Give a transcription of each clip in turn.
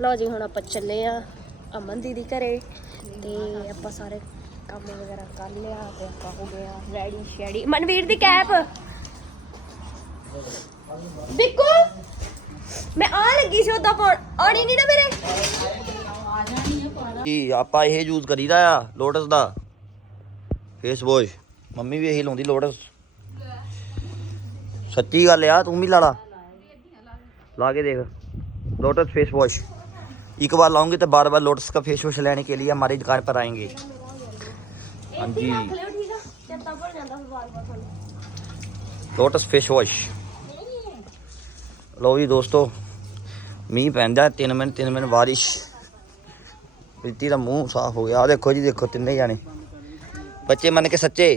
ਲਓ ਜੀ, ਹੁਣ ਆਪਾਂ ਚੱਲੇ ਆ ਅਮਨ ਦੀਦੀ ਘਰੇ ਤੇ ਆਪਾਂ ਸਾਰੇ ਕੰਮ ਵਗੈਰਾ ਕਰ ਲਿਆ ਤੇ ਆਪਾਂ ਹੋ ਗਿਆ ਰੈਡੀ ਸ਼ੈਡੀ। ਮਨਵੀਰ ਦੀ ਕੈਪ। ਬਿੱਕੂ ਮੈਂ ਆ ਲੱਗੀ ਸੀ ਉਹਦਾ ਫੋਨ ਆਣੀ ਨਹੀਂ ਨਾ ਮੇਰੇ। ਕੀ ਆਪਾਂ ਇਹ ਯੂਜ਼ ਕਰੀਦਾ ਆ ਲੋਟਸ ਦਾ? ਫੇਸ ਵਾਸ਼ ਮੰਮੀ ਵੀ ਇਹੀ ਲਾਉਂਦੀ ਲੋਟਸ ਸੱਚੀ ਗੱਲ ਆ, ਤੂੰ ਵੀ ਲਾ ਲਾ। ਲਾ ਕੇ ਦੇਖ। ਲੋਟਸ ਫੇਸ ਵਾਸ਼ एक बार लाऊंगे तो बार बार लोटस का फेस वॉश लेने के लिए हमारी दुकान पर आएंगे हाँ जी ਰੱਖ ਲਿਓ ਠੀਕ ਆ ਚੱਤਾ ਭੁੱਲ ਜਾਂਦਾ ਫਿਰ ਵਾਰ-ਵਾਰ ਤੁਹਾਨੂੰ ਲੋਟਸ ਫੇਸ ਵਾਸ਼ ਲਓ ਜੀ ਦੋਸਤੋ ਮੀਂਹ ਪੈਂਦਾ 3 ਮਿੰਟ 3 ਮਿੰਟ ਬਾਰਿਸ਼ ਪ੍ਰੀਤੀ ਦਾ ਮੂੰਹ ਸਾਫ ਹੋ ਗਿਆ ਆ ਦੇਖੋ ਜੀ ਦੇਖੋ ਤਿੰਨੇ ਜਾਣੇ ਬੱਚੇ ਮੰਨ ਕੇ ਸੱਚੇ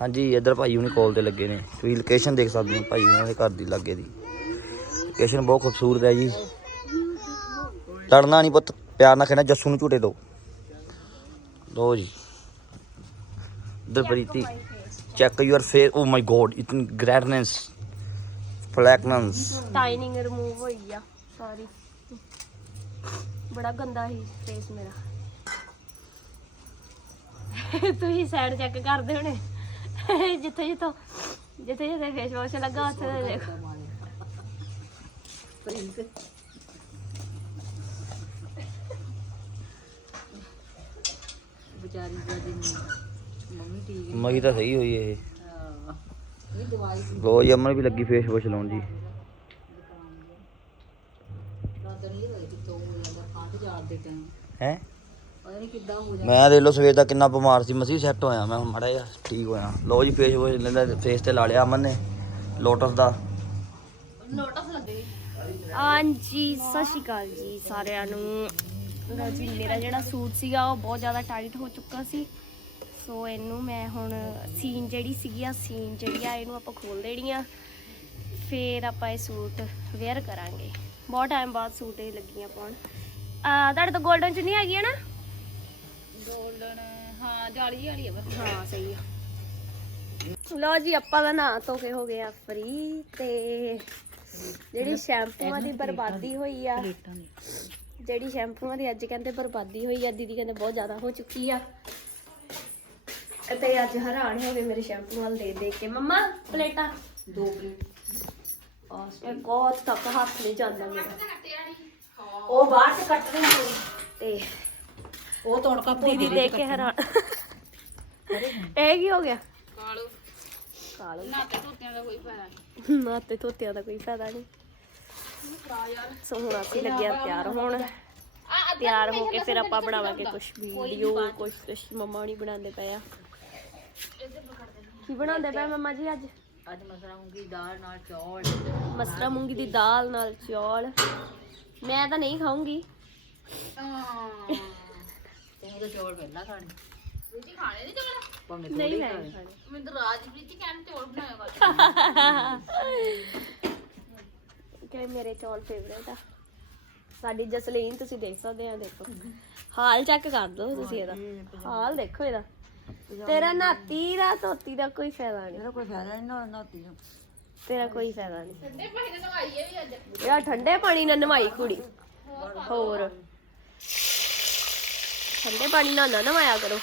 ਹਾਂਜੀ ਇੱਧਰ ਭਾਈ ਹੁਣੀ ਕੋਲ ਤੇ ਲੱਗੇ ਨੇ ਤੁਸੀਂ ਲੋਕੇਸ਼ਨ ਦੇਖ ਸਕਦੇ ਹੋ ਭਾਈ ਉਹਨਾਂ ਦੇ ਘਰ ਦੀ ਲੱਗੇ ਦੀ ਲੋਕੇਸ਼ਨ ਬਹੁਤ ਖੂਬਸੂਰਤ ਹੈ ਜੀ ਲੜਨਾ ਨਹੀਂ ਪੁੱਤ ਪਿਆਰ ਨਾਲ ਖੇਡਣਾ ਜੱਸੂ ਨੂੰ ਝੂਟੇ ਦਿਓ ਲਓ ਜੀ। ਇੱਧਰ Preeti check your face oh my god it gradness blackness tanning remove ਹੋਈ ਆ ਸੌਰੀ ਬੜਾ ਗੰਦਾ ਸੀ ਫੇਸ ਮੇਰਾ। ਤੁਸੀਂ ਸਾਈਡ ਚੈੱਕ ਕਰਦੇ ਹੋਣੇ। ਜਿੱਥੇ ਜਿੱਥੋਂ ਜਿੱਥੇ ਜਿੱਥੇ ਫੇਸ ਵਾਸ਼ ਲੱਗਾ ਉੱਥੇ ਦੇਖੋ। ਵਿਚਾਰੀ ਦਾ ਦਿਨ ਮੰਮੀ ਠੀਕ ਮਗੀ ਤਾਂ ਸਹੀ ਹੋਈ ਇਹ। ਆ ਇਹ ਦਵਾਈ ਲੋ ਜੀ ਅਮਨ ਵੀ ਲੱਗੀ ਫੇਸ ਵਾਸ਼ ਲਾਉਣ ਜੀ। ਰਾਤ ਨਹੀਂ ਹੋਈ ਕਿਤੋਂ ਹੋ ਜਾਂਦਾ ਖੰਡ ਜਾੜ ਦੇ ਟਾਈਮ ਹੈ? ਪਤਾ ਨਹੀਂ ਕਿੱਦਾਂ ਹੋ ਜਾਂਦਾ। ਮੈਂ ਦੇਖ ਲੋ ਸਵੇਰ ਦਾ ਕਿੰਨਾ ਬਿਮਾਰ ਸੀ ਮਸੀ ਸੈੱਟ ਹੋਇਆ ਮੈਂ ਹੁਣ ਮਾੜਾ ਜਿਹਾ ਠੀਕ ਹੋਇਆ। ਲੋ ਜੀ ਫੇਸ ਵਾਸ਼ ਲੈਂਦਾ ਫੇਸ ਤੇ ਲਾ ਲਿਆ ਅਮਨ ਨੇ ਲੋਟਸ ਦਾ। ਹਾਂਜੀ ਸਤਿ ਸ਼੍ਰੀ ਅਕਾਲ ਜੀ ਸਾਰਿਆਂ ਨੂੰ। ਲਓ ਜੀ ਮੇਰਾ ਜਿਹੜਾ ਸੂਟ ਸੀਗਾ ਉਹ ਬਹੁਤ ਜ਼ਿਆਦਾ ਟਾਈਟ ਹੋ ਚੁੱਕਾ ਸੀ। ਸੋ ਇਹਨੂੰ ਮੈਂ ਹੁਣ ਸੀਨ ਜਿਹੜੀ ਸੀਗੀ ਆ ਸੀਨ ਜਿਹੜੀ ਆ ਇਹਨੂੰ ਆਪਾਂ ਖੋਲ ਦੇਣੀ ਆ। ਫੇਰ ਆਪਾਂ ਇਹ ਸੂਟ ਵੇਅਰ ਕਰਾਂਗੇ। ਬਹੁਤ ਟਾਈਮ ਬਾਅਦ ਸੂਟ ਇਹ ਲੱਗੀਆਂ ਪਾਉਣ। ਆ ਤੁਹਾਡੇ ਤੋਂ 골ਡਨ ਚ ਨਹੀਂ ਹੈਗੀ ਹੈ ਨਾ? ਗੋਲਡਨ ਹਾਂ ਜਾਲੀ ਵਾਲੀ ਆ ਬਸ। ਹਾਂ ਸਹੀ ਆ। ਲਓ ਜੀ ਆਪਾਂ ਦਾ ਨਾਂ ਧੋ ਕੇ ਹੋ ਗਿਆ ਫਰੀ ਤੇ ਜਿਹੜੀ ਸ਼ੈਂਪੂਆਂ ਦੀ ਬਰਬਾਦੀ ਹੋਈ ਆ। ਜਿਹੜੀ ਸ਼ੈਂਪੂਆਂ ਦੀ ਅੱਜ ਕਹਿੰਦੇ ਬਰਬਾਦੀ ਹੋਈ ਆ ਦੀਦੀ ਕਹਿੰਦੇ ਬਹੁਤ ਜ਼ਿਆਦਾ ਹੋ ਚੁੱਕੀ ਆ। ਤੇ ਅੱਜ ਹੈਰਾਨ ਹੋ ਗਏ ਮੇਰੇ ਸ਼ੈਂਪੂ ਵੱਲ ਦੇਖ ਦੇਖ ਕੇ। ਮੰਮਾ ਪਲੇਟਾਂ। ਦੋ ਪਲੇਟ। ਇਹ ਬਹੁਤ ਤੱਕ ਹੱਥ ਨਹੀਂ ਜਾਂਦਾ ਮੇਰਾ। ਉਹ ਬਾਹਰ ਤੇ ਕੱਟ ਰਹੀ ਸੀ ਤੇ ਉਹ ਤੜਕਾ ਦੀਦੀ ਦੇਖ ਕੇ ਹੈਰਾਨ ਇਹ ਕੀ ਹੋ ਗਿਆ? ਕਾਲੂ। ਕਾਲੂ। ਨਾਤੇ ਟੁੱਟਿਆਂ ਦਾ ਕੋਈ ਫਾਇਦਾ ਨਹੀਂ ਨਾਤੇ ਧੋਤਿਆਂ ਦਾ ਕੋਈ ਫਾਇਦਾ ਨਹੀਂ ਸੋ ਹੁਣ ਅਸੀਂ ਲੱਗਿਆ ਤਿਆਰ ਹੋਣ। ਤਿਆਰ ਹੋ ਕੇ ਫਿਰ ਆਪਾਂ ਬਣਾਵਾਂਗੇ ਕੁਝ ਵੀਡੀਓ ਕੁਝ ਕੁਝ ਮੰਮਾ ਨਹੀਂ ਬਣਾਉਂਦੇ ਪਏ ਆ। ਕੀ ਬਣਾਉਂਦੇ ਪਏ ਮੰਮਾ ਜੀ ਅੱਜ? ਅੱਜ ਮਸਰਾ ਮੂੰਗੀ ਦਾਲ ਨਾਲ ਚੌਲ। ਮਸਰਾ ਮੂੰਗੀ ਦੀ ਦਾਲ ਨਾਲ ਚੌਲ। ਮੈਂ ਤਾਂ ਨਹੀਂ ਖਾਊਂਗੀ। ਤੈਨੂੰ ਤਾਂ ਚੌਲ ਪਹਿਲਾਂ ਖਾਣੇ। ਰੋਟੀ ਖਾਣੇ ਨਹੀਂ ਚੌਲ? ਭਾਵੇਂ ਨਹੀਂ ਥੋੜੇ ਮੈਂ ਖਾਣੇ ਨਹੀਂ ਖਾਣੇ। ਮੈਨੂੰ ਤਾਂ ਰਾਜਪ੍ਰੀਤ ਕਹਿੰਦੇ ਚੌਲ ਬਣਾਇਆ ਕਿ ਮੇਰੇ ਚੌਲ ਫੇਵਰੇਟ ਆ। ਸਾਡੀ ਜਸਲੀਨ ਤੁਸੀਂ ਦੇਖ ਸਕਦੇ ਆ ਦੇਖੋ। ਹਾਲ ਚੈੱਕ ਕਰ ਦੋ ਤੁਸੀਂ ਇਹਦਾ। ਹਾਲ ਦੇਖੋ ਇਹਦਾ। ਤੇਰਾ ਨਾਤੀ ਦਾ ਧੋਤੀ ਦਾ ਕੋਈ ਫਾਇਦਾ ਨਹੀਂ। ਮੇਰਾ ਕੋਈ ਫਾਇਦਾ ਨਹੀਂ ਨਾ ਨਾਤੀ ਨੂੰ ਤੇਰਾ ਕੋਈ ਫਾਇਦਾ ਨਹੀਂ। ਠੰਡੇ ਪਾਣੀ ਨਾਲ ਨਵਾਈਏ ਵੀ ਅੱਜ। ਯਾ ਠੰਡੇ ਪਾਣੀ ਨਾਲ ਨਵਾਈ ਕੁੜੀ। ਹੋਰ। ਠੰਡੇ ਪਾਣੀ ਨਾਲ ਨਾ ਨਵਾਇਆ ਕਰੋ।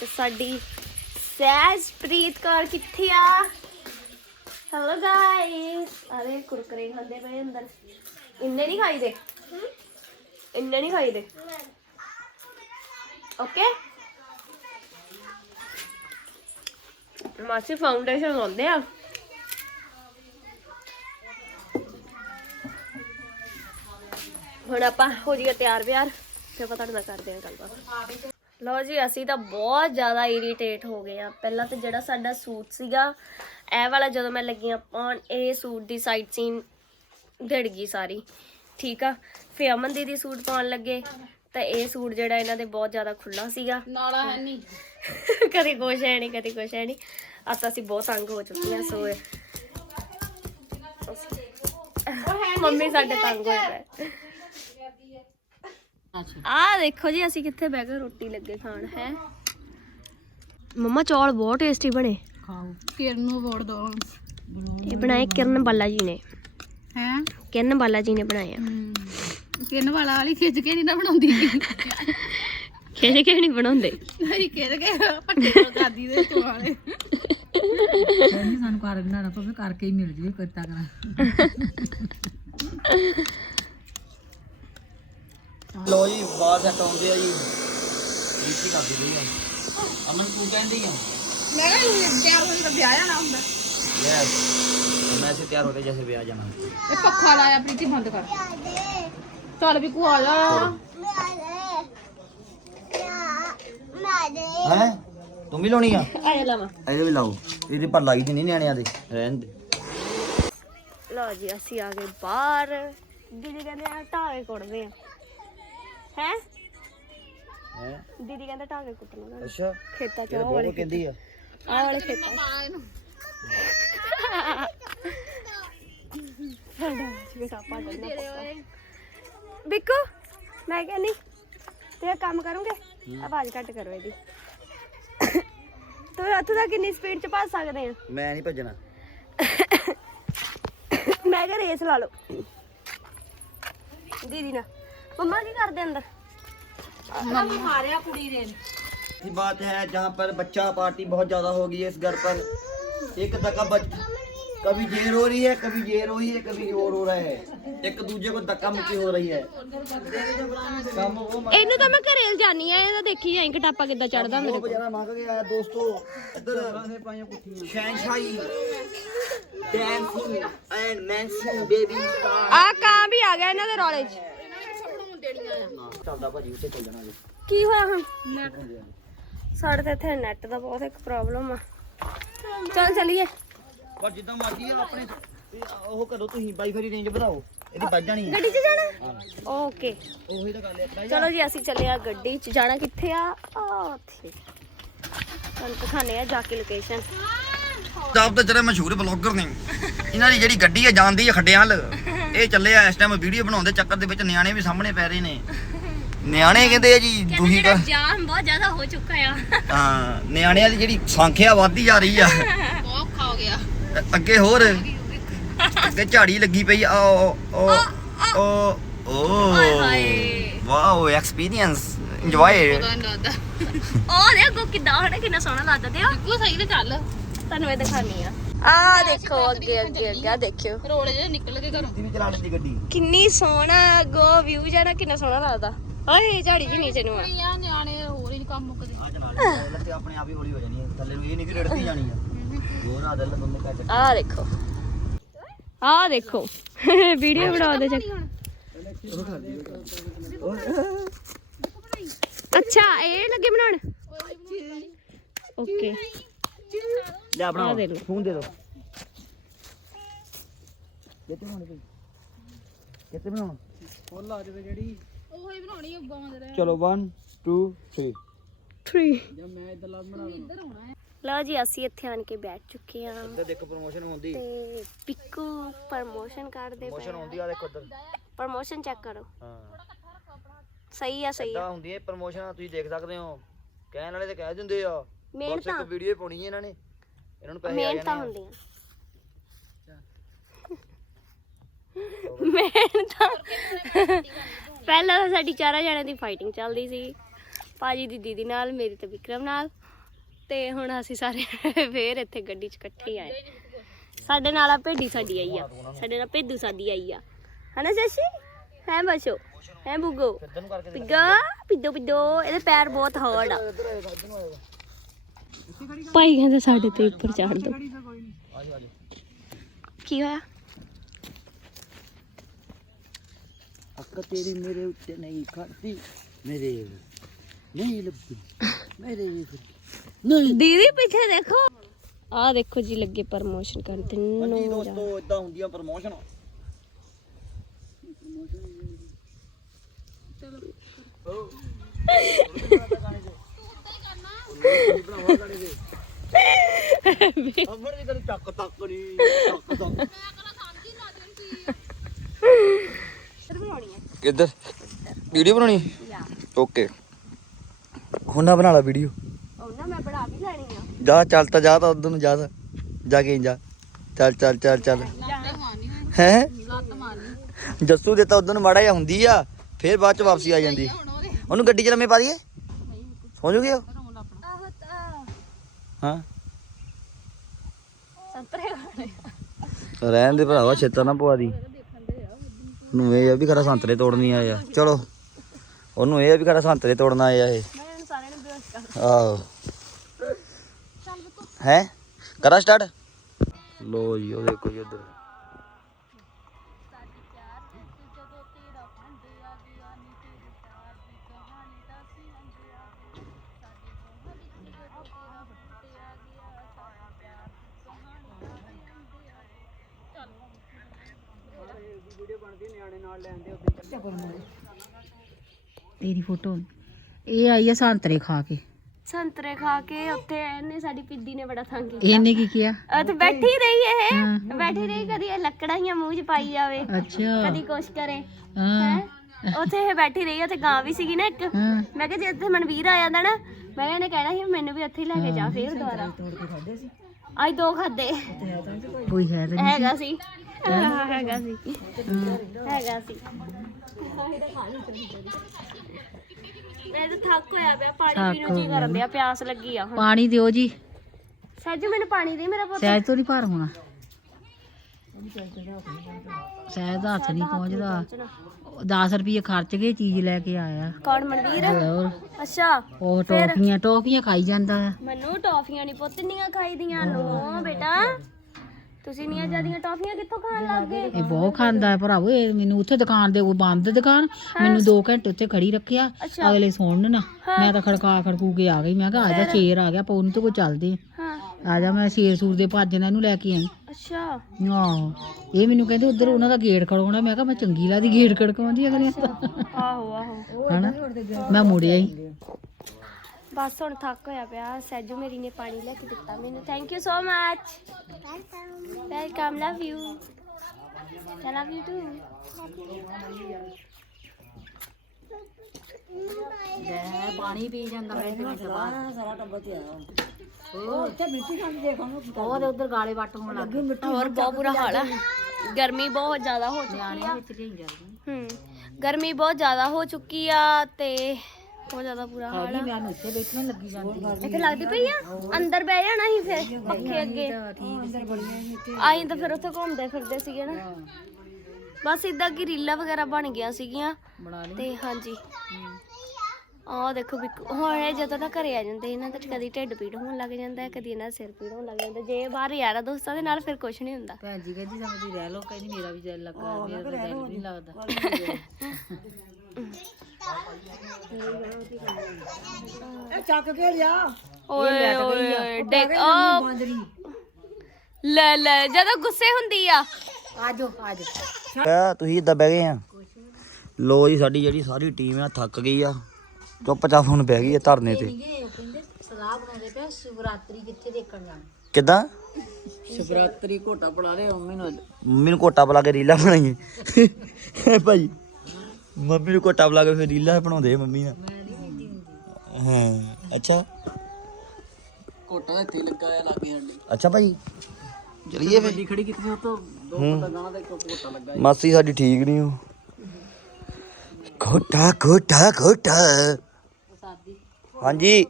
ਤੇ ਸਾਡੀ ਸਹਿਜਪ੍ਰੀਤ ਕੌਰ ਕਿੱਥੇ ਆ? ਹੈਲੋ ਗਾਇਸ ਅਰੇ ਕੁਰਕਰੇ ਖਾਂਦੇ ਪਏ ਅੰਦਰ। ਇੰਨੇ ਨਹੀਂ ਖਾਈਦੇ ਇੰਨੇ ਨਹੀਂ ਖਾਈਦੇ ਓਕੇ ਮਾਸੀ ਫਾਊਂਡੇਸ਼ਨ ਲਾਉਂਦੇ ਆ। ਹੁਣ ਆਪਾਂ ਹੋ ਜੀਏ ਤਿਆਰ ਵਿਆਰ ਫਿਰ ਪਤਾ ਤੁਹਾਡੇ ਕਰਦੇ ਹਾਂ ਗੱਲਬਾਤ। ਲਓ ਜੀ ਅਸੀਂ ਤਾਂ ਬਹੁਤ ਜ਼ਿਆਦਾ ਇਰੀਟੇਟ ਹੋ ਗਏ ਆ ਪਹਿਲਾਂ ਤਾਂ ਜਿਹੜਾ ਸਾਡਾ ਸੂਟ ਸੀਗਾ ਇਹ ਵਾਲਾ ਜਦੋਂ ਮੈਂ ਲੱਗੀ ਆ ਪਾਉਣ ਇਹ ਸੂਟ ਦੀ ਸਾਈਡ ਸੀਨ ਡੜ ਗਈ ਸਾਰੀ। ਠੀਕ ਆ? ਫਿਰ ਅਮਨ ਦੀਦੀ ਸੂਟ ਪਾਉਣ ਲੱਗੇ ਤਾਂ ਇਹ ਸੂਟ ਜਿਹੜਾ ਇਹਨਾਂ ਦੇ ਬਹੁਤ ਜ਼ਿਆਦਾ ਖੁੱਲਾ ਸੀਗਾ। ਨਾਲਾ ਹੈ ਨਹੀਂ। ਕਦੇ ਕੁਛ ਹੈ ਨਹੀਂ ਕਦੇ ਕੁਛ ਹੈ ਨਹੀਂ। ਅੱਜ ਅਸੀਂ ਬਹੁਤ ਤੰਗ ਹੋ ਚੁੱਕੇ ਆ ਸੋ ਮੰਮੀ ਸਾਡੇ ਤੰਗ ਹੋਏ ਪਏ ਅੱਛਾ ਆ ਦੇਖੋ ਜੀ ਅਸੀਂ ਕਿੱਥੇ ਬਹਿ ਕੇ ਰੋਟੀ ਲੱਗੇ ਖਾਣ ਹੈ? ਮੰਮਾ ਚੌਲ ਬਹੁਤ ਟੇਸਟੀ ਬਣੇ। ਖਾਓ। ਕਿਰਨ ਨੂੰ ਵੋਟ ਦੋ। ਇਹ ਬਣਾਏ ਕਿਰਨ ਬਾਲਾ ਜੀ ਨੇ। ਹੈ? ਕਿਰਨ ਬਾਲਾ ਜੀ ਨੇ ਬਣਾਏ ਆ। ਕਿੰਨ ਵਾਲਾ ਵਾਲੀ ਖਿੱਚ ਕੇ ਨਹੀਂ ਨਾ ਬਣਾਉਂਦੀ। ਖੇਜ ਕੇ ਨਹੀਂ ਬਣਾਉਂਦੇ। ਨਹੀਂ ਖਿੱਚ ਕੇ ਪੱਟੇ ਨਾਲ ਕਰਦੀ ਦੇ ਚੁਆਲੇ ਕਹਿੰਦੀ ਸਾਨੂੰ ਕਰ ਬਣਾਉਣਾ ਪਵੇ ਕਰਕੇ ਹੀ ਮਿਲ ਜਵੇ ਕਰਤਾ ਕਰਾਂ। ਲੋ ਜੀ ਬਾਹਰ ਸੈੱਟ ਆਉਂਦੇ ਆ ਜੀ। ਰੀਤੀ ਕਰਦੀ ਰਹੀ ਆ। ਅਮਨ ਤੂੰ ਕਹਿੰਦੀ ਆ? ਮੈਂ ਕਿਹਾ ਤਿਆਰ ਹੋਈ ਤਾਂ ਵਿਆਹ ਜਾਣਾ ਹੁੰਦਾ। ਯੈਸ ਮੈਂ ਸੇ ਤਿਆਰ ਹੋ ਕੇ ਜੈਸੇ ਵਿਆਹ ਜਾਣਾ। ਇਹ ਪੱਖਾ ਲਾਇਆ ਪ੍ਰੀਤੀ ਬੰਦ ਕਰ। ਚੱਲ ਵੀ ਕੋ ਆ ਜਾ। ਹੈ? ਤੂੰ ਵੀ ਲਾਉਣੀ ਆ? ਆਏ ਲਾਵਾ। ਇਹਦੇ ਵੀ ਲਾਓ। ਇਹਦੇ ਪਰ ਲਾਈ ਦੀ ਨਹੀਂ ਨਿਆਣਿਆਂ ਦੇ। ਰਹਿਣ ਦੇ। ਲਓ ਜੀ ਅਸੀਂ ਆ ਗਏ ਬਾਹਰ। ਦੀਦੀ ਕਹਿੰਦੇ ਆ ਢਾਵੇ ਕੁੱਟਦੇ ਆ। ਹੈ? ਹੈ? ਦੀਦੀ ਕਹਿੰਦੇ ਢਾਵੇ ਕੁੱਟਣਾ ਅੱਛਾ। ਖੇਤਾਂ ਚ ਇਹ ਉਹ ਵਾਲੇ ਬਹੁਤ ਕਹਿੰਦੀ ਆ। ਆਹ ਵਾਲੇ ਖੇਤਾਂ ਸਾਡਾ ਜਿਵੇਂ ਪਾ ਦਿੰਦਾ ਬਿੱਕੂ ਮੈਂ ਕਹਿੰਦੀ ਤੇ ਇੱਕ ਕੰਮ ਕਰੂੰਗੇ? ਆਵਾਜ਼ ਘੱਟ ਕਰੋ ਇਹਦੀ। ਤੂੰ ਉੱਥੇ ਦਾ ਕਿੰਨੀ ਸਪੀਡ ਚ ਭੱਜ ਸਕਦੇ ਆ? ਮੈਂ ਨਹੀਂ ਭੱਜਣਾ। ਮੈਂ ਕਿਹਾ ਰੇਸ ਲਾ ਲਓ। ਦੀਦੀ ਨਾ ਮੰਮਾ ਕੀ ਕਰਦੇ ਅੰਦਰ ਮਾਰਿਆ ਕੁੜੀ ਨੇ की बात है जहाँ पर बच्चा पार्टी बहुत ज्यादा हो गई है इस घर पर एक धक्का बच कभी ये रो रही है कभी ये रो रही है कभी वो रो रहा है एक दूसरे को धक्का मुक्की हो रही है काम वो ਇਹਨੂੰ ਤਾਂ ਮੈਂ ਘਰੇ ਜਾਨੀ ਆ ਇਹਦਾ ਦੇਖੀ ਜਾਈ ਕਟਾਪਾ ਕਿੱਦਾਂ ਚੜਦਾ ਮੇਰੇ वो बजाना मांग के आया दोस्तों इधर शहनशाही dancing and dancing baby star ਆ ਕਾਂ ਵੀ ਆ ਗਿਆ ਇਹਨਾਂ ਦੇ ਰੌਲੇ 'ਚ ਚੱਲਦਾ ਭਾਜੀ ਉੱਥੇ ਚੱਲ ਜਾਣਾ ਜੀ। ਕੀ ਹੋਇਆ ਹੁਣ? ਸਾਡੇ ਤੇ ਇੱਥੇ ਨੈਟ ਦਾ ਬਹੁਤ ਇੱਕ ਪ੍ਰੋਬਲਮ ਆ। ਚੱਲ ਚਲੀਏ। ਪਰ ਜਿੱਦਾਂ ਮਰਜ਼ੀ ਆ ਆਪਣੇ ਉਹ ਕਰੋ ਤੁਸੀਂ ਵਾਈਫਾਈ ਰੇਂਜ ਵਧਾਓ। ਇਹਦੀ ਵੱਜ ਜਾਣੀ ਹੈ ਗੱਡੀ 'ਚ ਜਾਣਾ? ਓਕੇ ਉਹੀ ਤਾਂ ਗੱਲ ਹੈ ਚਲੋ ਜੀ ਅਸੀਂ ਚੱਲੇ ਆ ਗੱਡੀ 'ਚ। ਜਾਣਾ ਕਿੱਥੇ ਆ? ਆ ਉੱਥੇ। ਤੁਹਾਨੂੰ ਦਿਖਾਣੇ ਆ ਜਾ ਕੇ ਲੋਕੇਸ਼ਨ ਪੰਜਾਬ ਦੇ ਜਿਹੜੇ ਮਸ਼ਹੂਰ ਬਲੌਗਰ ਨੇ। ਇਹਨਾਂ ਦੀ ਜਿਹੜੀ ਗੱਡੀ ਹੈ ਜਾਂਦੀ ਹੈ ਖੱਡਿਆਂ ਵੱਲ। ਇਹ ਚੱਲੇ ਆ ਇਸ ਟਾਈਮ ਵੀਡੀਓ ਬਣਾਉਂਦੇ ਚੱਕਰ ਦੇ ਵਿੱਚ ਨਿਆਣੇ ਵੀ ਸਾਹਮਣੇ ਪੈ ਰਹੇ ਨੇ। ਨਿਆਣੇ ਕਹਿੰਦੇ ਆ ਜੀ ਤੁਸੀਂ ਕਰ ਜਾਮ ਬਹੁਤ ਜ਼ਿਆਦਾ ਹੋ ਚੁੱਕਾ ਆ। ਹਾਂ ਨਿਆਣਿਆਂ ਦੀ ਜਿਹੜੀ ਸੰਖਿਆ ਵੱਧਦੀ ਜਾ ਰਹੀ ਆ। ਬਹੁਤ ਔਖਾ ਹੋ ਗਿਆ। ਅ- ਅੱਗੇ ਹੋਰ। ਅੱਗੇ ਝਾੜੀ ਲੱਗੀ ਪਈ ਆ oh oh oh oh wow experience enjoy ਉਹ ਦੇਖੋ ਕਿੱਦਾਂ ਹਨਾ ਕਿੰਨਾ ਸੋਹਣਾ ਲੱਗਦਾ ਤੇ ਕੋ ਸਹੀ ਤੇ ਚੱਲ। ਤੁਹਾਨੂੰ ਇਹ ਦਿਖਾਣੀ ਆ। ਆ ਦੇਖੋ ਅੱਗੇ ਅੱਗੇ ਅੱਗੇ ਆ ਦੇਖਿਓ। ਰੋੜੇ ਜੇ ਨਿਕਲ ਕੇ ਘਰੋਂ। ਵੀ ਚਲਾ ਲੈਂਦੀ ਗੱਡੀ? ਕਿੰਨੀ ਸੋਹਣਾ ਗੋ ਵਿਊ ਜਾਨਾ ਕਿੰਨਾ ਸੋਹਣਾ ਲੱਗਦਾ। ਓਏ ਝਾੜੀ ਜੀ ਨੀਚੇ ਨੂੰ ਆ। ਆ ਨਿਆਣੇ ਹੋਰ ਹੀ ਨੀ ਕੰਮ ਮੁੱਕਦੇ। ਆ ਚਲਾ ਲੈ ਲੱਤੇ ਆਪਣੇ ਆਪ ਹੀ ਹੌਲੀ ਹੋ ਜਾਣੀ ਹੈ ਥੱਲੇ ਨੂੰ ਇਹ ਨਹੀਂ ਕਿ ਰੜਦੀ ਜਾਣੀ ਆ। ਹੋਰ ਆ ਦਿਲ ਬੰਦੇ ਕੱਟ ਆ ਦੇਖੋ। ਆ ਦੇਖੋ। ਵੀਡੀਓ ਬਣਾਉਂਦੇ ਚੱਕ ਅੱਛਾ ਇਹ ਲੱਗੇ ਬਣਾਉਣ? ਓਕੇ। ਲੈ ਬਣਾ ਆ ਦੇ ਲਓ। ਫੋਨ ਦੇ ਦੋ। ਕਿੱਥੇ ਬਣਾਉਣੀ ਭਾਈ? ਕਿੱਥੇ ਬਣਾਉਣਾ? ਉਹ ਹੀ ਬਣਾਉਣੀ ਆ ਬਾਂਦ ਰਹਿ ਚਲੋ 1 2 3 3 ਲਓ ਜੀ ਅਸੀਂ ਇੱਥੇ ਆਣ ਕੇ ਬੈਠ ਚੁੱਕੇ ਆ ਇੱਧਰ ਦੇਖੋ ਪ੍ਰੋਮੋਸ਼ਨ ਹੁੰਦੀ। ਤੇ ਪਿੱਕੂ ਪ੍ਰਮੋਸ਼ਨ ਕਰਦੇ ਪ੍ਰੋਮੋਸ਼ਨ ਹੁੰਦੀ ਆ ਦੇਖੋ ਇੱਧਰ। ਪ੍ਰਮੋਸ਼ਨ ਚੈੱਕ ਕਰੋ। ਹਾਂ। ਸਹੀ ਆ ਸਹੀ ਆ। ਇਦਾਂ ਹੁੰਦੀ ਹੈ ਪ੍ਰੋਮੋਸ਼ਨ ਤੁਸੀਂ ਦੇਖ ਸਕਦੇ ਹੋ। ਕਹਿਣ ਵਾਲੇ ਤੇ ਕਹਿ ਦਿੰਦੇ ਆ। ਮਿਹਨਤ। ਇੱਕ ਵੀਡੀਓ ਪਾਉਣੀ ਹੈ ਇਹਨਾਂ ਨੇ। ਇਹਨਾਂ ਨੂੰ ਪੈਸੇ ਆ ਮਿਹਨਤਾਂ ਜਾਣੇ ਆ। ਹੁੰਦੀਆਂ। ਮਿਹਨਤਾਂ। ਪਹਿਲਾਂ ਤਾਂ ਸਾਡੀ ਚਾਰਾਂ ਜਣਿਆਂ ਦੀ ਫਾਈਟਿੰਗ ਚੱਲਦੀ ਸੀ। ਪਾਜੀ ਦੀ ਦੀਦੀ ਨਾਲ ਮੇਰੀ ਤੇ ਵਿਕਰਮ ਨਾਲ। ਤੇ ਹੁਣ ਅਸੀਂ ਸਾਰੇ ਫੇਰ ਇੱਥੇ ਗੱਡੀ 'ਚ ਇਕੱਠੇ ਹੀ ਆਏ। ਸਾਡੇ ਨਾਲ ਆ ਭੇਡੀ ਸਾਡੀ ਆਈ ਆ। ਸਾਡੇ ਨਾਲ ਭੇਦੂ ਸਾਡੀ ਆਈ ਆ। ਹਨਾ ਜੱਸੀ ਹੈ ਬਸ਼ੋ? ਹੈ ਬੁੱਗੋ? ਇੱਧਰ ਨੂੰ ਕਰਕੇ ਪਿੱਗਾ? ਪਿੱਦੋ ਪਿੱਦੋ ਇਹਦੇ ਪੈਰ ਬਹੁਤ ਹਾਰਡ ਆ। ਭਾਈ ਕਹਿੰਦੇ ਸਾਡੇ ਤੇ ਉੱਪਰ ਚੜ ਦੋ। ਆ ਜਾ ਆ ਜਾ ਕੀ ਹੋਇਆ? ਅੱਕ ਤੇਰੀ ਮੇਰੇ ਉੱਤੇ ਨਹੀਂ ਖੜਦੀ ਮੇਰੇ ਨਹੀਂ ਲੱਭਦੀ ਮੇਰੇ ਨਹੀਂ। ਦੀਦੀ ਪਿੱਛੇ ਦੇਖੋ। ਆ ਦੇਖੋ ਜੀ ਲੱਗੇ ਪ੍ਰਮੋਸ਼ਨ ਕਰਨ ਹਾਂਜੀ ਤਿੰਨੋਂ ਦੋਸਤੋ ਇਦਾਂ ਹੁੰਦੀਆਂ ਪ੍ਰਮੋਸ਼ਨ ਅਮਰ ਦੀ ਕਦੇ ਚੱਕ ਤੱਕ ਨਹੀਂ ਚੱਕ ਤੱਕ। ਕਿੱਧਰ? ਵੀਡੀਓ ਬਣਾਉਣੀ? ਓਕੇ। ਹੁਣ ਨਾ ਬਣਾ ਲਾ ਵੀਡੀਓ। ਉਹ ਨਾ ਮੈਂ ਬਣਾ ਵੀ ਲੈਣੀ ਆ ਜਾ ਚੱਲ ਤਾਂ ਜਾ ਤਾਂ ਉਧਰ ਨੂੰ ਜਾ ਤਾਂ। ਜਾ ਕੇ ਜਾ। ਚੱਲ ਚੱਲ ਚੱਲ ਚੱਲ। ਹੈ? ਲੱਤ ਮਾਰਨੀ ਜੱਸੂ ਦੇ ਤਾਂ ਉਧਰ ਨੂੰ ਮਾੜਾ ਜਿਹਾ ਹੁੰਦੀ ਆ ਫੇਰ ਬਾਅਦ ਚ ਵਾਪਸੀ ਆ ਜਾਂਦੀ। ਉਹਨੂੰ ਗੱਡੀ ਚ ਲੰਮੇ ਪਾ ਦਈਏ? ਸੌਂ ਜੂਗੀ ਉਹ? ਹਾਂ। ਸੰਤਰੇ ਖਾਣੇ ਰਹਿਣ ਦੇ ਭਰਾਵਾ ਛੇਤਾ ਨਾ ਪਵਾ ਦੀ। ਨੂੰ ਇਹ ਆ ਵੀ ਖਰਾ ਸੰਤਰੇ ਤੋੜਨੀ ਆਏ ਆ ਚਲੋ। ਉਹਨੂੰ ਇਹ ਆ ਵੀ ਖਰਾ ਸੰਤਰੇ ਤੋੜਨ ਆਏ ਆ ਇਹ। ਮੈਂ ਇਹਨਾਂ ਸਾਰਿਆਂ ਨੂੰ ਬੇਹੋਸ਼ ਕਰ ਆਹੋ ਹੈ? ਕਰਾ ਸਟਾਰਟ। ਲੋ ਜੀ ਉਹ ਦੇਖੋ ਜੀ ਉਧਰ ਤੇਰੀ ਫੋਟੋ। ਇਹ ਆਈ ਆ ਸੰਤਰੇ ਖਾ ਕੇ। ਸੰਤਰੇ ਖਾ ਕੇ ਉੱਥੇ ਇਹਨੇ ਸਾਡੀ ਪਿੱਦੀ ਨੇ ਬੜਾ ਤੰਗ ਕੀਤਾ। ਇਹਨੇ ਕੀ ਕਿਹਾ? ਉੱਥੇ ਬੈਠੀ ਰਹੀ ਇਹ। ਬੈਠੀ ਰਹੀ ਕਦੀ ਇਹ ਲੱਕੜਾਂ ਹੀ ਮੂੰਹ 'ਚ ਪਾਈ ਜਾਵੇ। ਅੱਛਾ। ਕਦੀ ਕੁਛ ਕਰੇ। ਹਾਂ। ਉੱਥੇ ਇਹ ਬੈਠੀ ਰਹੀ ਉੱਥੇ ਗਾਂ ਵੀ ਸੀਗੀ ਨਾ ਇੱਕ। ਮੈਂ ਕਿਹਾ ਜੇ ਇੱਥੇ ਮਨਵੀਰ ਆ ਜਾਂਦਾ ਨਾ ਮੈਂ ਕਿਹਾ ਇਹਨੇ ਕਹਿਣਾ ਸੀ ਮੈਨੂੰ ਵੀ ਉੱਥੇ ਹੀ ਲੈ ਕੇ ਜਾ ਫੇਰ ਦੁਬਾਰਾ। ਅੱਜ ਦੋ ਖਾਦੇ ਕੋਈ? ਹੈ ਤਾਂ ਨਹੀਂ ਹੈਗਾ ਸੀ? ਹੈਗਾ ਸੀ। ਹੈਗਾ ਸੀ। ਮੈਂ ਤਾਂ ਥੱਕ ਹੋਇਆ ਪਿਆ ਪਾਣੀ ਪੀਣ ਨੂੰ ਜੀ ਕਰਨ ਦਿਆ ਪਿਆਸ ਲੱਗੀ ਆ ਹੁਣ। ਪਾਣੀ ਦਿਓ ਜੀ। ਸਾਜੂ ਮੈਨੂੰ ਪਾਣੀ ਦੇ ਮੇਰਾ ਪੁੱਤ। ਸਹਿਜ ਤੋਂ ਨਹੀਂ ਭਾਰ ਹੋਣਾ। ਸਹਿਜ ਦਾ ਹੱਥ ਨਹੀਂ ਪਹੁੰਚਦਾ। 10 ਰੁਪਏ ਖਰਚ ਕੇ ਚੀਜ਼ ਲੈ ਕੇ ਆਇਆ। ਕੌਣ ਮਨਵੀਰ? ਹੋਰ। ਅੱਛਾ ਉਹ ਟੋਫੀਆਂ ਟੋਫੀਆਂ ਖਾਈ ਜਾਂਦਾ। ਆ ਮੈਨੂੰ ਟੌਫੀਆਂ ਨਹੀਂ ਪੁੱਤ ਨੀਆਂ ਖਾਈਦੀਆਂ ਨੂੰ ਬੇਟਾ। ਤੁਸੀਂ ਨੀਆਂ ਜਿਆਦੀਆਂ ਟੌਫੀਆਂ ਕਿੱਥੋਂ ਖਾਣ ਲੱਗ ਗਏ? ਇਹ ਬਹੁਤ ਖਾਂਦਾ ਹੈ ਭਰਾਵੋ ਇਹ ਮੈਨੂੰ ਉੱਥੇ ਦੁਕਾਨ ਦੇ ਉਹ ਬੰਦ ਦੁਕਾਨ ਮੈਨੂੰ 2 ਘੰਟੇ ਉੱਥੇ ਖੜੀ ਰੱਖਿਆ ਅੱਛਾ। ਅਗਲੇ ਸੁਣਨ ਨਾ ਮੈਂ ਤਾਂ ਖੜਕਾ ਖੜਕੂ ਕੇ ਆ ਗਈ ਮੈਂ ਕਿਹਾ ਆ ਜਾ ਸ਼ੇਰ ਆ ਗਿਆ ਪੌਣ ਤੋਂ ਕੋ ਚੱਲਦੇ ਆ। ਹਾਂ। ਆ ਜਾ ਮੈਂ ਸ਼ੇਰ ਸੂਰ ਦੇ ਭੱਜ ਨਾਲ ਇਹਨੂੰ ਲੈ ਕੇ ਆਈ। ਅੱਛਾ। ਆਹੋ ਇਹ ਮੈਨੂੰ ਕਹਿੰਦੇ ਉਧਰ ਉਹਨਾਂ ਦਾ ਗੇਟ ਖੜਾਉਣਾ ਮੈਂ ਕਿਹਾ ਮੈਂ ਚੰਗੀ ਲਾਦੀ ਗੇਟ ਖੜਕਾਉਂਦੀ ਅਗਲੇ ਆਹੋ ਆਹੋ। ਹਨਾ? ਮੈਂ ਮੁੜਿਆ ਹੀ ਬਸ ਹੁਣ ਥੱਕ ਹੋਇਆ ਪਿਆ ਸੈਜੂ ਮੇਰੀ ਨੇ ਪਾਣੀ ਲੈ ਕੇ ਦਿੱਤਾ ਮੈਨੂੰ। Thank you so much welcome love you I love you too. ਪਾਣੀ ਪੀ ਜਾਂਦਾ ਸਾਰਾ ਟੱਬਰ ਤੇ ਆਇਆ। ਉਹ ਉੱਥੇ ਮਿੱਟੀ ਖਾਂਦੇ ਦੇਖਾਂਗੇ ਉਹ ਉਧਰ ਗਾਲੇ ਵੱਟ ਹੋਣ ਲੱਗ ਗਏ। ਹੋਰ ਬਹੁਤ ਬੁਰਾ ਹਾਲ ਆ। ਗਰਮੀ ਬਹੁਤ ਜ਼ਿਆਦਾ ਹੋ ਚੁੱਕੀ ਆ। ਵਿੱਚ ਲਈ ਜਾਂਦੀ ਹੂੰ ਗਰਮੀ ਬਹੁਤ ਜ਼ਿਆਦਾ ਹੋ ਚੁੱਕੀ ਆ ਤੇ ਬਹੁਤ ਜ਼ਿਆਦਾ ਬੁਰਾ ਹਾਲ ਆ। ਮੈਂ ਉੱਥੇ ਬੈਠਣ ਲੱਗੀ ਜਾਂਦੀ ਇੱਥੇ ਲੱਗਦੀ ਪਈ ਆ? ਅੰਦਰ ਬਹਿ ਜਾਣਾ ਸੀ ਫਿਰ ਪੱਖੇ ਅੱਗੇ। ਆਈ ਤਾਂ ਫਿਰ ਉੱਥੇ ਘੁੰਮਦੇ ਫਿਰਦੇ ਸੀਗੇ ਨਾ। ਬਸ ਇਦਾਂ ਕਿ ਰੀਲਾਂ ਵਗੈਰਾ ਬਣ ਗਿਆ ਸੀਗੀਆਂ। ਬਣਾ ਲਈ। ਤੇ ਹਾਂਜੀ। ਆਹ ਦੇਖੋ ਵੀ ਹੁਣ ਇਹ ਜਦੋਂ ਨਾ ਘਰੇ ਆ ਜਾਂਦੇ ਇਹਨਾਂ ਦਾ ਕਦੀ ਢਿੱਡ ਪੀੜ ਹੋਣ ਲੱਗ ਜਾਂਦਾ ਹੈ ਕਦੀ ਇਹਨਾਂ ਦਾ ਸਿਰ ਪੀੜ ਹੋਣ ਲੱਗ ਜਾਂਦਾ। ਜੇ ਬਾਹਰ ਯਾਰਾਂ ਦੋਸਤਾਂ ਦੇ ਨਾਲ ਫਿਰ ਕੁਝ ਨਹੀਂ ਹੁੰਦਾ। ਭੈਣ ਜੀ ਕਹਿੰਦੀ ਸਮਝੀ ਰਹਿ ਲੋ ਕਹਿੰਦੀ ਮੇਰਾ ਵੀ ਦਿਲ ਲੱਗਾ ਮੇਰਾ ਤਾਂ ਦਿਲ ਵੀ ਨਹੀਂ ਲੱਗਦਾ। ਇਹ ਚੱਕ ਕੇ ਲਿਆ। ਓਏ ਓਏ ਡਿੱਗ ਆ ਲੈ ਲੈ ਜਦੋਂ ਗੁੱਸੇ ਹੁੰਦੀ ਆ। ਆਜੋ ਆਜੋ ਆ ਤੁਸੀਂ ਇੱਦਾਂ ਬਹਿ ਗਏ ਆ। ਲੋ ਜੀ ਸਾਡੀ ਜਿਹੜੀ ਸਾਰੀ ਟੀਮ ਆ ਥੱਕ ਗਈ ਆ। ਚੁੱਪਚਾਪ ਹੁਣ ਬਹਿ ਗਈ ਆ ਧਰਨੇ ਤੇ। ਇਹ ਕਹਿੰਦੇ ਸਲਾਹ ਬਣਾਉਂਦੇ ਪਿਆ ਸ਼ਿਵਰਾਤਰੀ ਕਿੱਥੇ ਦੇਖਣ ਜਾਣਾ। ਕਿੱਦਾਂ? ਸ਼ਿਵਰਾਤਰੀ ਘੋਟਾ ਪੜਾ ਰਹੇ ਮੰਮੀ ਨੂੰ ਮੰਮੀ ਨੂੰ ਕੋਟਾ ਬੁਲਾ ਕੇ ਰੀਲਾਂ ਬਣਾਈਏ ਭਾਈ ਮੰਮੀ ਨੂੰ ਕੋਟਾ ਬੁਲਾ ਕੇ ਫਿਰ ਰੀਲਾਂ ਬਣਾਉਂਦੇ ਆ ਮੰਮੀ ਨਾਲ। ਹਾਂ ਅੱਛਾ। ਘੋਟਾ ਇੱਥੇ ਲੱਗਾ ਆ ਲਾਗੇ ਸਾਡੇ। ਅੱਛਾ ਭਾਈ। ਚਲਿਏ ਫੇ ਖੜੀ ਕੀਤੀ ਸੀ ਉਹ ਤੋਂ ਦੋ ਪਤਾ ਗਾਣਾ ਦਾ ਇੱਕ ਘੋਟਾ ਲੱਗਾ ਮਾਸੀ ਸਾਡੀ ਠੀਕ ਨਹੀਂ ਉਹ। ਕੋਟਾ ਕੋਟਾ ਕੋਟਾ ਹਾਂਜੀ।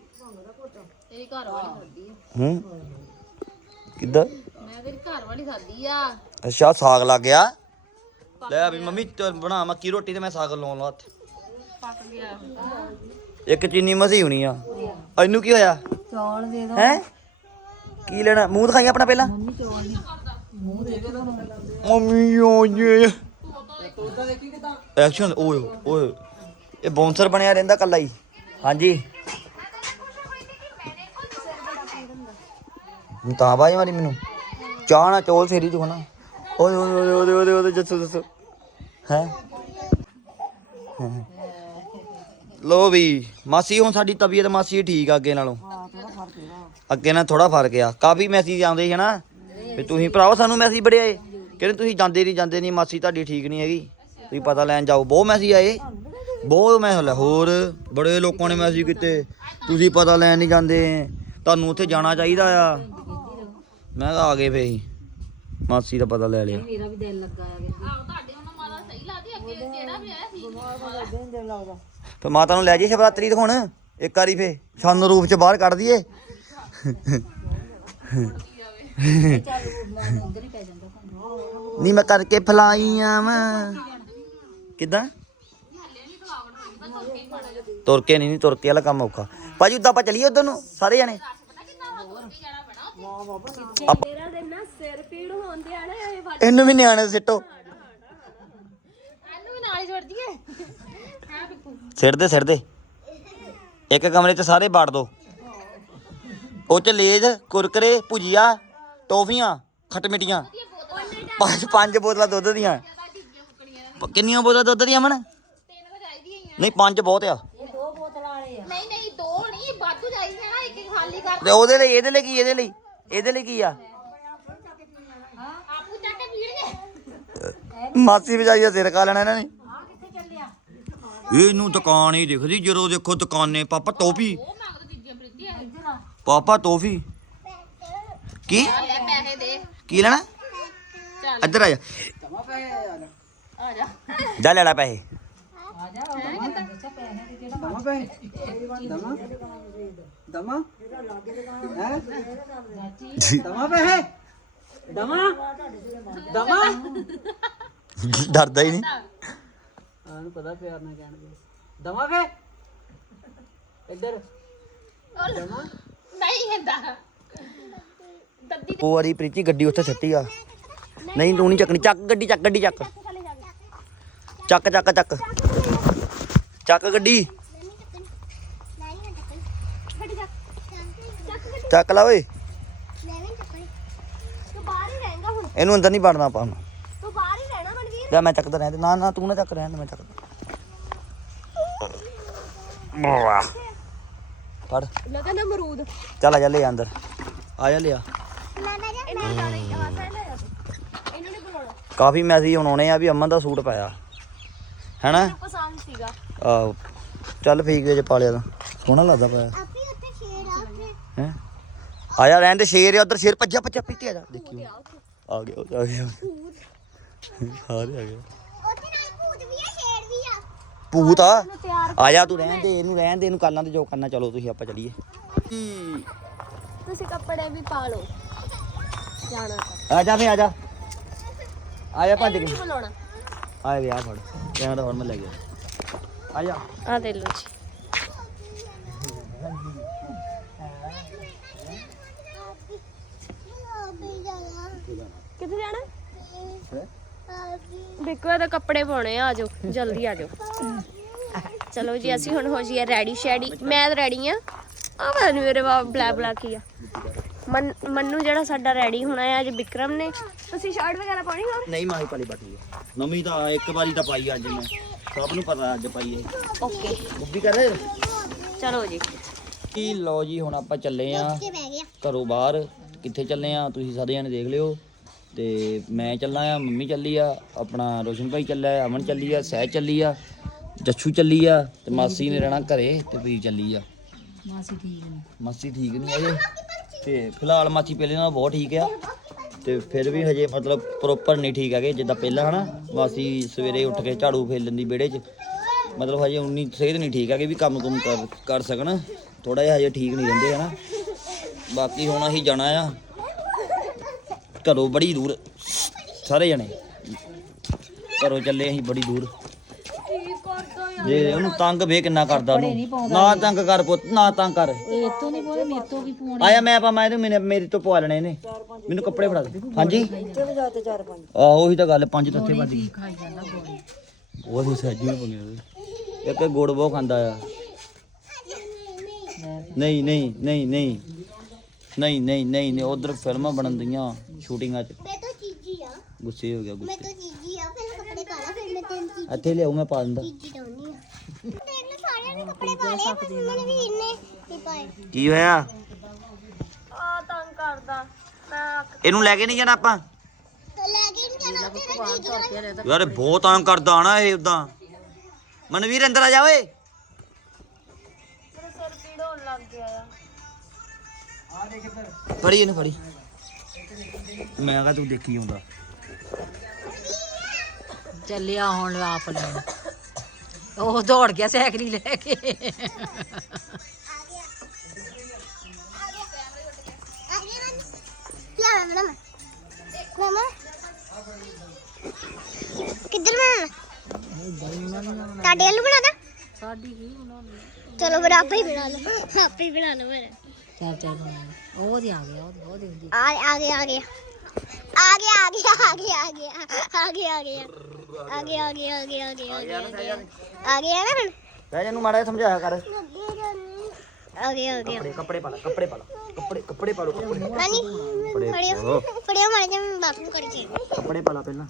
ਤੇਰੀ ਘਰ ਵਾਲੀ ਹੂੰ। ਕਿੱਦਾਂ? ਮੈਂ ਤੇਰੀ ਘਰ ਵਾਲੀ ਸਾਦੀ ਆ। ਅੱਛਾ ਸਾਗ ਲੱਗ ਗਿਆ। ਲੈ ਵੀ ਮੰਮੀ ਤੇ ਬਣਾ ਮੱਕੀ ਰੋਟੀ ਤੇ ਮੈਂ ਸਾਗ ਲਾਉਣ ਲਾ ਹੱਥ ਪੱਕ ਗਿਆ ਇੱਕ ਚੀਨੀ ਮਸੀ ਹੋਣੀ ਆ। ਇਹਨੂੰ ਕੀ ਹੋਇਆ? ਚੌਲ ਦੇ ਦੋ। ਹੈ? ਕੀ ਲੈਣਾ? ਮੂੰਹ ਦਿਖਾਈ ਆਪਣਾ ਪਹਿਲਾਂ? ਮੰਮੀ ਚੌਲ ਮੂੰਹ ਦੇ ਦੋ ਮੰਮੀ ਓਏ। ਐਕਸ਼ਨ ਓਏ ਓਏ। ਇਹ ਬਾਉਂਸਰ ਬਣਿਆ ਰਹਿੰਦਾ ਕੱਲਾ ਹੀ। ਹਾਂਜੀ। ਤਾਂ ਬਾਈ ਮਾਰੀ ਮੈਨੂੰ। ਚਾਹ ਨਾ ਚੋਲ ਫੇਰੀ ਚੁਣਾ ਓਏ ਓਏ ਓਏ ਓਏ ਓਏ ਓਏ ਹੈ? ਲੋ ਵੀ, ਮਾਸੀ, ਹੁਣ ਸਾਡੀ ਤਬੀਅਤ ਮਾਸੀ ਠੀਕ ਆ ਅੱਗੇ ਨਾਲੋਂ। ਅੱਗੇ ਨਾਲ ਥੋੜਾ ਫ਼ਰਕ ਆ। ਕਾਫੀ ਮੈਸੇਜ ਆਉਂਦੇ ਸੀ ਨਾ ਵੀ ਤੁਸੀਂ ਭਰਾਵਾ, ਸਾਨੂੰ ਮੈਸੇਜ ਬੜੇ ਆਏ। ਕਹਿੰਦੇ ਤੁਸੀਂ ਜਾਂਦੇ ਨਹੀਂ ਜਾਂਦੇ ਨਹੀਂ ਮਾਸੀ ਤੁਹਾਡੀ ਠੀਕ ਨਹੀਂ ਹੈਗੀ। ਤੁਸੀਂ ਪਤਾ ਲੈਣ ਜਾਓ। ਬਹੁਤ ਮੈਸੇਜ ਆਏ। ਬਹੁਤ ਮੈਂ ਲੈ। ਹੋਰ, ਬੜੇ ਲੋਕਾਂ ਨੇ ਮੈਸੇਜ ਕੀਤੇ। ਤੁਸੀਂ ਪਤਾ ਲੈਣ ਨਹੀਂ ਜਾਂਦੇ। ਤੁਹਾਨੂੰ ਉੱਥੇ ਜਾਣਾ ਚਾਹੀਦਾ ਆ। ਮੈਂ ਕਿਹਾ ਆ ਗਏ ਫੇ ਮਾਸੀ ਦਾ ਪਤਾ ਲੈ ਲਿਆ। ਮੇਰਾ ਵੀ ਦਿਲ ਲੱਗਾ ਆ ਆਹ ਤੁਹਾਡੇ ਉਹਨਾਂ ਮਾਦਾ ਸਹੀ ਲੱਗਦੀ ਆ ਤੇ ਮਾਤਾ ਨੂੰ ਲੈ ਜੀ ਸ਼ਿਵਰਾਤਰੀ ਦਿਖਾਉਣ ਇੱਕ ਵਾਰੀ ਫੇ ਸਾਨੂੰ ਰੂਪ ਚ ਬਾਹਰ ਕੱਢ ਦਈਏ। ਨਹੀਂ ਮੈਂ ਕਰਕੇ ਫਲਾਈਆਂ ਵਾ ਕਿਦਾਂ? ਤੁਰ ਕੇ ਨਹੀਂ ਨਹੀਂ ਤੁਰ ਕੇ ਵਾਲਾ ਕੰਮ ਔਖਾ। ਭਾਜੀ ਉਦਾਂ ਆਪਾਂ ਚੱਲੀਏ ਉਧਰ ਨੂੰ ਸਾਰੇ ਜਣੇ। ਸਿਰ ਪੀੜ ਹੁੰਦੇ ਆ ਨਾ ਇਹ ਵੱਡ ਇਹਨੂੰ ਵੀ ਨਿਆਣੇ ਸਿੱਟੋ। ਇਹਨੂੰ ਵੀ ਨਾਲ ਹੀ ਜੋੜ ਦਈਏ। ਹਾਂ ਬਿੱਕੂ। ਸਿੱਟ ਦੇ ਸਿੱਟ ਦੇ ਇੱਕ ਕਮਰੇ 'ਚ ਸਾਰੇ ਬਾੜ ਦੋ। ਉਹ 'ਚ ਲੇਜ ਕੁਰਕਰੇ ਭੁਜੀਆ ਟੋਫੀਆਂ ਖਟਮਿਟੀਆਂ। ਪੰਜ ਪੰਜ ਬੋਤਲਾਂ ਦੁੱਧ ਦੀਆਂ। ਪ- ਕਿੰਨੀਆਂ ਬੋਤਲਾਂ ਦੁੱਧ ਦੀਆਂ ਮਨ? ਤਿੰਨ ਕੁ ਚਾਹੀਦੀਆਂ ਹੀ ਨਹੀਂ ਪੰਜ ਬਹੁਤ ਆ। ਆ ਨਹੀਂ ਨਹੀਂ ਦੋ ਨਹੀਂ ਵਾਧੂ ਚਾਹੀਦੀਆਂ ਨਾ ਇੱਕ ਇੱਕ ਖਾਲੀ ਕਰ। ਤੇ ਉਹਦੇ ਲਈ ਇਹਦੇ ਲਈ ਕੀ ਇਹਦੇ ਲਈ? ਇਹਦੇ ਲਈ ਕੀ ਆ ਆਪੂ ਚੱਕ ਕੇ ਪੀੜਗੇ ਮਾਸੀ ਵਿਚਾਰੀ ਦਾ ਸਿਰ ਖਾ ਲੈਣਾ ਇਹਨਾਂ ਨੇ ਇਹਨੂੰ ਦੁਕਾਨ ਹੀ ਦਿਖਦੀ ਜਦੋਂ ਦੇਖੋ ਦੁਕਾਨੇ ਪਾਪਾ ਫਰਿੱਜ ਪਾਪਾ ਟੋਫੀ ਕੀ ਲੈ ਪੈਸੇ ਦੇ ਕੀ ਲੈਣਾ ਇੱਧਰ ਆ ਜਾ ਆ ਜਾ ਜਾ ਲੈ ਲੈ ਪੈਸੇ ਦਮਾ ਪੈ ਦਮਾ ਦਮਾ ਹੈ ਦਮਾ ਦਮਾ ਦਮਾ ਡਰਦਾ ਹੀ ਨਹੀਂ। ਆਨੂੰ ਪਤਾ ਪਿਆਰ ਨਾਲ ਕਹਿਣ ਦੇ। ਦਮਾ ਪੈ ਇੱਧਰ। ਦਮਾ ਨਹੀਂ ਹੁੰਦਾ। ਦੱਦੀ ਉਹ ਵਾਰੀ ਪ੍ਰੀਤੀ ਗੱਡੀ ਉੱਥੇ ਛੱਟੀ ਆ। ਨਹੀਂ ਤੂੰ ਨਹੀਂ ਚੱਕਣੀ। ਚੱਕ ਗੱਡੀ ਚੱਕ ਗੱਡੀ ਚੱਕ। ਚੱਕ ਚੱਕ ਚੱਕ। ਚੱਕ ਗੱਡੀ। ਚੱਕ ਲਾ ਓਏ। ਤੂੰ ਬਾਹਰ ਹੀ ਰਹੇਗਾ ਹੁਣ। ਇਹਨੂੰ ਅੰਦਰ ਨਹੀਂ ਵੜਨਾ ਆਪਾਂ ਹੀ ਜਾ ਮੈਂ ਚੱਕਦਾ ਰਹਿਣ ਦੇ ਨਾ ਨਾ ਤੂੰ ਨਾ ਚੱਕ ਰਹਿਣ ਦੇ ਮੈਂ ਚੱਕਦਾ ਵਾਹ ਫੜ। ਲਗਾ ਨਾ ਅਮਰੂਦ। ਚੱਲ ਆ ਜਾ ਲੈ ਅੰਦਰ। ਆ ਜਾ ਲਿਆ ਕਾਫੀ ਮੈਸੇਜ ਹੁਣ ਆਉਣੇ ਆ ਵੀ ਅਮਨ ਦਾ ਸੂਟ ਪਾਇਆ। ਹੈਨਾ? ਪਸੰਦ ਸੀਗਾ। ਚੱਲ ਫੇਕ ਜੇ ਪਾ ਲਿਆ ਤਾਂ। ਸੋਹਣਾ ਲੱਗਦਾ ਪਾਇਆ। ਆਪੀ ਉੱਤੇ ਸ਼ੇਰ ਆ ਹੈ? ਆ ਜਾ ਰਹਿਣ ਦੇ ਸ਼ੇਰ ਆ ਉਧਰ ਸ਼ੇਰ। ਭੱਜਾ ਭੱਜਾ ਪੀਤੇ ਆ ਜਾ। ਦੇਖੀ ਆ ਗਿਆ ਆ ਗਿਆ। ਸਾਰੇ ਆ ਗਿਆ ਉੱਥੇ ਨਾਲ ਭੂਤ ਵੀ ਆ ਸ਼ੇਰ ਵੀ ਆ। ਭੂਤ ਆ? ਤਿਆਰ ਆ ਜਾ ਤੂੰ ਰਹਿਣ ਦੇ ਇਹਨੂੰ ਰਹਿਣ ਦੇ ਇਹਨੂੰ ਕੱਲਾਂ ਤੇ ਜੋ ਕਰਨਾ ਚਲੋ ਤੁਸੀਂ ਆਪਾਂ ਚੱਲੀਏ। ਤੁਸੀਂ ਕੱਪੜੇ ਵੀ ਪਾ ਲਓ। ਜਾਣਾ ਆ ਜਾ ਫੇ ਆ ਜਾ। ਆ ਜਾ ਭੱਜ ਕੇ। ਬੁਲਾਉਣਾ? ਆ ਗਿਆ ਫੜ। ਦਾ ਹੋਰ ਮੈਂ ਲੈ ਗਿਆ ਆ ਜਾ। ਆ ਦੇ ਲਓ ਜੀ ਕਿੱਥੇ ਜਾਣਾ ਦੇਖੋ ਇਹਦੇ ਕੱਪੜੇ ਪਾਉਣੇ ਆ ਆਜੋ ਜਲਦੀ ਆਜੋ। ਚਲੋ ਜੀ ਅਸੀਂ ਹੁਣ ਹੋ ਜੀਏ ਰੈਡੀ ਸ਼ੈਡੀ। ਮੈਂ ਰੈਡੀ ਆ। ਆ ਮੈਂ ਮੇਰੇ ਵਾ ਬਲੈਕ ਬਲੈਕ ਹੀ ਆ। ਮਨ ਮੰਨੂ ਜਿਹੜਾ ਸਾਡਾ ਰੈਡੀ ਹੋਣਾ ਹੈ ਅੱਜ ਵਿਕਰਮ ਨੇ। ਤੁਸੀਂ ਸ਼ਰਟ ਵਗੈਰਾ ਪਾਉਣੀ ਹੋਰ? ਨਹੀਂ ਮਾਹੀ ਪਾਲੀ ਬਾਟੀ ਨਵੀਂ ਤਾਂ ਇੱਕ ਵਾਰੀ ਤਾਂ ਪਾਈ ਅੱਜ ਮੈਂ। ਸਭ ਨੂੰ ਪਤਾ ਅੱਜ ਪਾਈ ਹੈ ਓਕੇ। ਗੁੱਬੀ ਕਰ ਰਹੇ ਚਲੋ ਜੀ। ਕੀ ਲਓ ਜੀ ਹੁਣ ਆਪਾਂ ਚੱਲੇ ਆ। ਘਰੋਂ ਬਾਹਰ। ਕਿੱਥੇ ਚੱਲੇ ਆ? ਤੁਸੀਂ ਸਾਰੇ ਜਣੇ ਦੇਖ ਲਿਓ। ਤੇ ਮੈਂ ਚੱਲਾਂ ਆ ਮੰਮੀ ਚੱਲੀ ਆ ਆਪਣਾ ਰੋਸ਼ਨ ਭਾਈ ਚੱਲਿਆ ਆ ਅਮਨ ਚੱਲੀ ਆ ਸਹਿ ਚੱਲੀ ਆ ਜੱਛੂ ਚੱਲੀ ਆ ਤੇ ਮਾਸੀ ਨੇ ਰਹਿਣਾ ਘਰੇ ਤੇ ਵੀਰ ਚੱਲੀ ਆ। ਮਾਸੀ ਠੀਕ ਨੇ। ਮਾਸੀ ਠੀਕ ਨਹੀਂ ਅਜੇ ਤੇ ਫਿਲਹਾਲ ਮਾਸੀ ਪਹਿਲੇ ਨਾਲੋਂ ਬਹੁਤ ਠੀਕ ਆ ਤੇ ਫਿਰ ਵੀ ਹਜੇ ਮਤਲਬ ਪ੍ਰੋਪਰ ਨਹੀਂ ਠੀਕ ਹੈਗੇ ਜਿੱਦਾਂ ਪਹਿਲਾਂ ਹਨਾ ਮਾਸੀ ਸਵੇਰੇ ਉੱਠ ਕੇ ਝਾੜੂ ਫੇਰ ਲੈਂਦੀ ਵਿਹੜੇ 'ਚ। ਮਤਲਬ ਹਜੇ ਉਨੀ ਸਿਹਤ ਨਹੀਂ ਠੀਕ ਹੈਗੇ ਵੀ ਕੰਮ ਕੁਮ ਕਰ ਕਰ ਸਕਣ ਥੋੜਾ ਜਿਹਾ ਹਜੇ ਠੀਕ ਨਹੀਂ ਰਹਿੰਦੇ ਹਨਾ। ਬਾਕੀ ਹੁਣ ਅਸੀਂ ਜਾਣਾ ਆ ਘਰੋਂ ਬੜੀ ਦੂਰ ਸਾਰੇ ਜਣੇ। ਘਰੋਂ ਚੱਲੇ ਅਸੀਂ ਬੜੀ ਦੂਰ। ਜੇ ਉਹਨੂੰ ਤੰਗ ਵੇ ਕਿੰਨਾ ਕਰਦਾ ਉਹਨੂੰ? ਨਾ ਤੰਗ ਕਰ ਪੁੱਤ ਨਾ ਤੰਗ ਕਰ। ਇਹ ਇਤੋਂ ਨਹੀਂ ਬੋਲੇ ਮੇਤੋਂ ਕੀ ਪੂਣ ਆਇਆ ਮੈਂ ਪਾ ਮੈਂ ਤੇ ਮੇਰੇ ਮੇਰੇ ਤੋਂ ਪਵਾ ਲੈਣੇ ਨੇ। ਮੈਨੂੰ ਕੱਪੜੇ ਫੜਾ ਦੇ। ਹਾਂਜੀ? ਇੱਥੇ ਵੀ ਜਾਤੇ ਚਾਰ ਪੰਜ ਆਹੋ ਉਹੀ ਤਾਂ ਗੱਲ ਪੰਜ ਤੱਥੇ ਵੱਜ ਗਈ ਖਾਈ ਜਾਂਦਾ ਗੋਲੀ ਉਹ ਅਸੀਂ ਸੱਜੂ ਪੰਗੇ ਇੱਕ ਗੁੜ ਬਹੁਤ ਖਾਂਦਾ ਆ। ਨਹੀਂ ਨਹੀਂ ਨਹੀਂ ਨਹੀਂ। ਨਹੀਂ ਨਹੀਂ ਨਹੀਂ ਨਹੀਂ ਉਧਰ ਫਿਲਮਾਂ ਬਣਨ ਦੀਆਂ ਸ਼ੂਟਿੰਗਾਂ 'ਚ। ਮੈਂ ਤਾਂ ਚੀਜੀ ਆ। ਗੁੱਸੇ ਹੋ ਗਿਆ ਗੁੱਸੇ। ਤਾਂ ਚੀਜੀ ਆ ਫਿਰ ਕੱਪੜੇ ਪਾ ਲਾ ਫਿਰ ਮੈਂ ਤੈਨੂੰ ਚੀਜੀ ਇੱਥੇ ਲਿਆਉ ਮੈਂ ਪਾ ਦਿੰਦਾ। ਡਾਉਣੀ ਆ। ਦੇਖ ਲੈ ਸਾਰਿਆਂ ਨੇ ਕੱਪੜੇ ਪਾ ਲਏ ਬਸ ਮਨਵੀਰ ਨੇ ਨਹੀਂ ਪਾਏ। ਕੀ ਹੋਇਆ? ਆ ਤੰਗ ਕਰਦਾ। ਮੈਂ ਇਹਨੂੰ ਲੈ ਕੇ ਨਹੀਂ ਜਾਣਾ ਆਪਾਂ? ਲੈ ਕੇ ਨਹੀਂ ਜਾਣਾ ਤੇਰਾ ਜੀਜੂ ਯਾਰ ਇਹ ਬਹੁਤ ਤੰਗ ਕਰਦਾ ਨਾ ਇਹ ਉਦਾਂ ਮਨਵੀਰ ਅੰਦਰ ਆ ਜਾ ਓਏ। ਫੜੀ ਇਹਨੂੰ ਫੜੀ। ਮੈਂ ਕਹਾ ਤੂੰ ਦੇਖੀ ਆਉਂਦਾ। ਚੱਲਿਆ ਹੁਣ ਆਪ ਲੈਣ। ਉਹ ਦੌੜ ਗਿਆ ਸਾਈਕਲ ਹੀ ਲੈ ਕੇ। ਕਿੱਧਰ ਮੈਂ ਤੁਹਾਡੇ ਵੱਲ ਬਣਾਦਾ? ਸਾਡੀ ਕੀ ਬਣਾਉਣੀ ਚਲੋ ਫਿਰ ਆਪੇ ਹੀ ਬਣਾ ਲਓ। ਆਪੇ ਹੀ ਬਣਾ ਲਓ ਫਿਰ। ਚੱਲ ਚੱਲ ਬਣਾ ਲੈ। ਉਹ ਦੀ ਆ ਗਿਆ ਉਹ ਦੀ- ਉਹ ਦੀ ਹੁੰਦੀ ਆ ਆ ਗਿਆ ਆ ਗਿਆ ਆ ਗਿਆ ਆ ਗਿਆ ਆ ਗਿਆ ਆ ਗਿਆ ਆ ਗਿਆ ਆ ਗਿਆ ਆ ਗਿਆ ਆ ਗਿਆ ਆ ਗਿਆ ਆ ਗਿਆ ਆ ਗਿਆ ਆ ਗਿਆ ਨਾ ਹੁਣ ਬਹਿ ਜਾ ਨੂੰ ਮਾੜਾ ਜਿਹਾ ਸਮਝਾਇਆ ਕਰ। ਆ ਗਿਆ ਆ ਗਿਆ ਕੱਪੜੇ ਕੱਪੜੇ ਪਾ ਲੈ ਕੱਪੜੇ ਪਾ ਲੈ ਕੱਪੜੇ ਕੱਪੜੇ ਪਾ ਲੋ ਕੱਪੜੇ। ਨਾਨੀ ਕੱਪੜੇ ਫੜਿਓ ਫੜਿਓ ਮਾਰੇ ਜੇ ਬਾਥਰੂਮ ਕਰੀ ਕੱਪੜੇ ਪਾ ਲਾ ਪਹਿਲਾਂ।